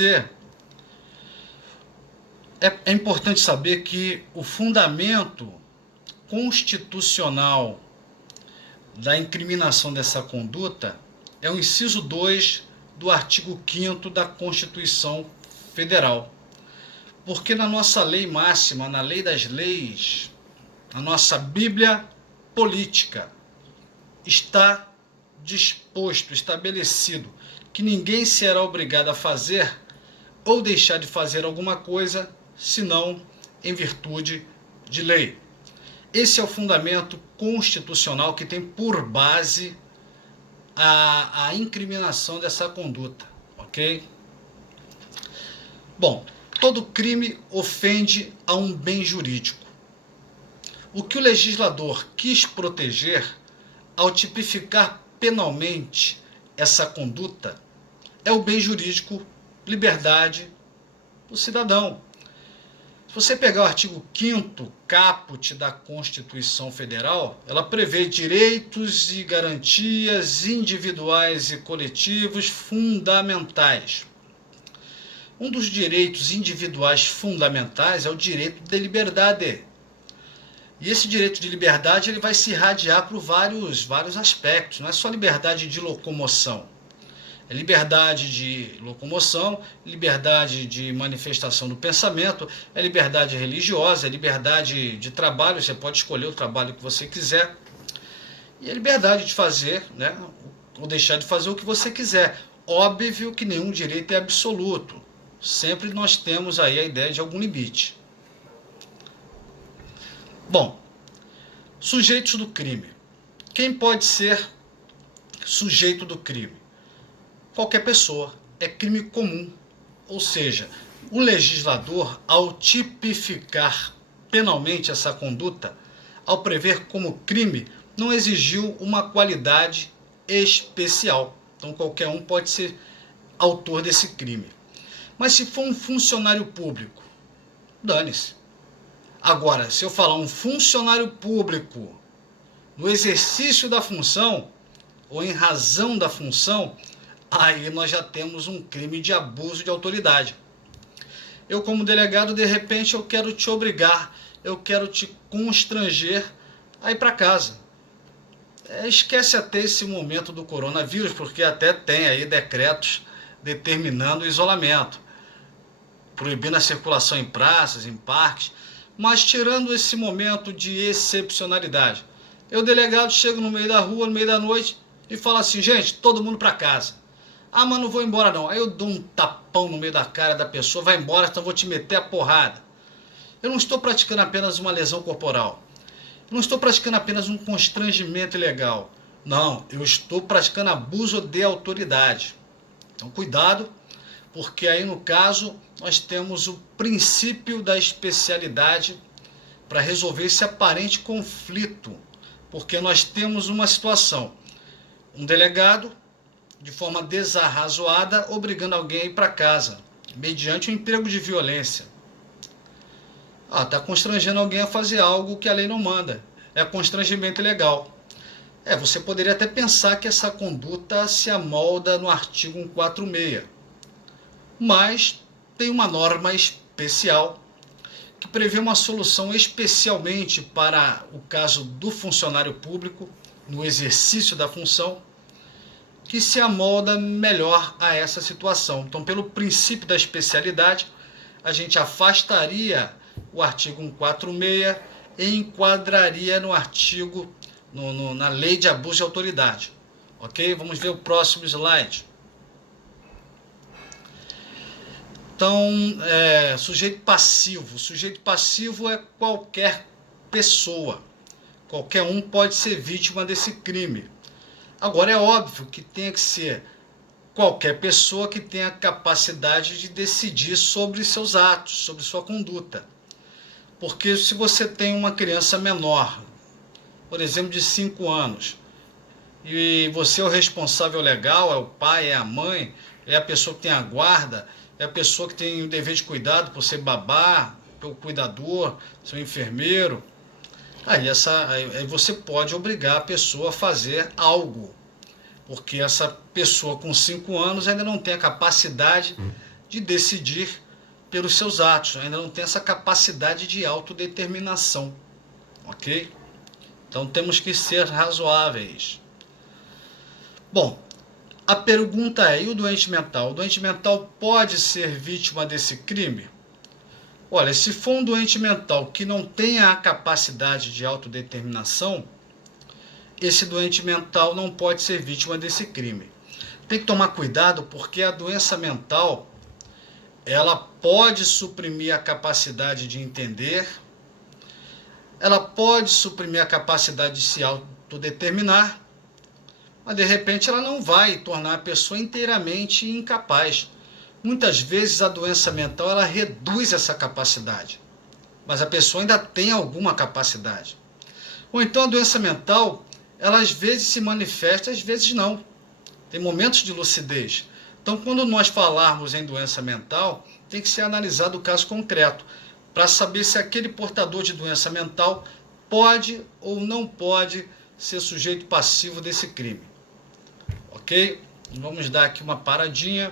é importante saber que o fundamento constitucional da incriminação dessa conduta é o inciso 2 do artigo 5º da Constituição Federal. Porque na nossa lei máxima, na lei das leis, na nossa Bíblia política, está disposto, estabelecido, que ninguém será obrigado a fazer ou deixar de fazer alguma coisa, senão em virtude de lei. Esse é o fundamento constitucional que tem por base a incriminação dessa conduta, ok? Bom, todo crime ofende a um bem jurídico. O que o legislador quis proteger ao tipificar penalmente essa conduta é o bem jurídico, liberdade do cidadão. Se você pegar o artigo 5º caput da Constituição Federal, ela prevê direitos e garantias individuais e coletivos fundamentais. Um dos direitos individuais fundamentais é o direito de liberdade. E esse direito de liberdade ele vai se irradiar por vários aspectos. Não é só liberdade de locomoção. É liberdade de locomoção, liberdade de manifestação do pensamento, é liberdade religiosa, é liberdade de trabalho, você pode escolher o trabalho que você quiser. E é liberdade de fazer, né, ou deixar de fazer o que você quiser. Óbvio que nenhum direito é absoluto. Sempre nós temos aí a ideia de algum limite. Bom, sujeitos do crime. Quem pode ser sujeito do crime? Qualquer pessoa. É crime comum. Ou seja, o legislador, ao tipificar penalmente essa conduta, ao prever como crime, não exigiu uma qualidade especial. Então qualquer um pode ser autor desse crime. Mas se for um funcionário público, dane-se. Agora, se eu falar um funcionário público no exercício da função, ou em razão da função, aí nós já temos um crime de abuso de autoridade. Eu, como delegado, de repente, eu quero te obrigar, eu quero te constranger a ir para casa. Esquece até esse momento do coronavírus, porque até tem aí decretos determinando o isolamento, proibindo a circulação em praças, em parques, mas tirando esse momento de excepcionalidade. Eu, delegado, chego no meio da rua, no meio da noite, e falo assim, gente, todo mundo para casa. Ah, mas não vou embora não. Aí eu dou um tapão no meio da cara da pessoa, vai embora, então eu vou te meter a porrada. Eu não estou praticando apenas uma lesão corporal. Eu não estou praticando apenas um constrangimento ilegal. Não, eu estou praticando abuso de autoridade. Então cuidado, porque aí no caso nós temos o princípio da especialidade para resolver esse aparente conflito. Porque nós temos uma situação, um delegado, de forma desarrazoada, obrigando alguém a ir para casa, mediante um emprego de violência. Está constrangendo alguém a fazer algo que a lei não manda. É constrangimento ilegal. Você poderia até pensar que essa conduta se amolda no artigo 146. Mas tem uma norma especial que prevê uma solução especialmente para o caso do funcionário público, no exercício da função, que se amolda melhor a essa situação. Então, pelo princípio da especialidade, a gente afastaria o artigo 146 e enquadraria no artigo, na lei de abuso de autoridade. Ok? Vamos ver o próximo slide. Então, sujeito passivo. Sujeito passivo é qualquer pessoa. Qualquer um pode ser vítima desse crime. Agora, é óbvio que tem que ser qualquer pessoa que tenha capacidade de decidir sobre seus atos, sobre sua conduta. Porque se você tem uma criança menor, por exemplo, de 5 anos, e você é o responsável legal, é o pai, é a mãe, é a pessoa que tem a guarda, é a pessoa que tem o dever de cuidado por ser babá, pelo cuidador, ser um enfermeiro, aí você pode obrigar a pessoa a fazer algo, porque essa pessoa com 5 anos ainda não tem a capacidade de decidir pelos seus atos, ainda não tem essa capacidade de autodeterminação, ok? Então temos que ser razoáveis. Bom, a pergunta é, e o doente mental? O doente mental pode ser vítima desse crime? Olha, se for um doente mental que não tenha a capacidade de autodeterminação, esse doente mental não pode ser vítima desse crime. Tem que tomar cuidado porque a doença mental, ela pode suprimir a capacidade de entender, ela pode suprimir a capacidade de se autodeterminar, mas de repente ela não vai tornar a pessoa inteiramente incapaz. Muitas vezes a doença mental ela reduz essa capacidade, mas a pessoa ainda tem alguma capacidade. Ou então a doença mental, ela às vezes se manifesta, às vezes não. Tem momentos de lucidez. Então, quando nós falarmos em doença mental, tem que ser analisado o caso concreto, para saber se aquele portador de doença mental pode ou não pode ser sujeito passivo desse crime. Ok? Vamos dar aqui uma paradinha.